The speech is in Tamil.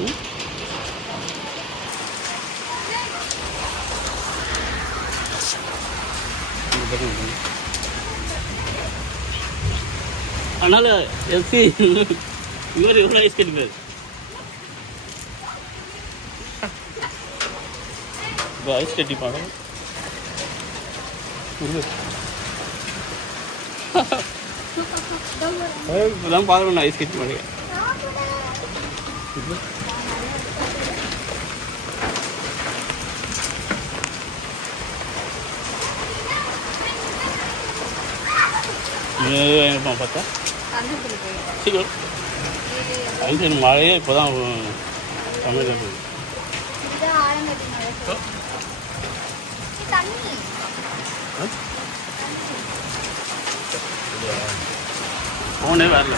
ம் அதனால் எஸ்சி இவர் எவ்வளோ ஐஸ் கட்டிப்பார் இப்போ ஐஸ் கட்டிப்பாங்க இப்போதான் பார்க்கணும் நான் ஐஸ் கட்டி மாட்டேங்க எங்கப்பா பார்த்தா சீக்கிரம் ஐஸ் மழையே இப்போ தான் தமிழ் போகுது ஃபோனே வரல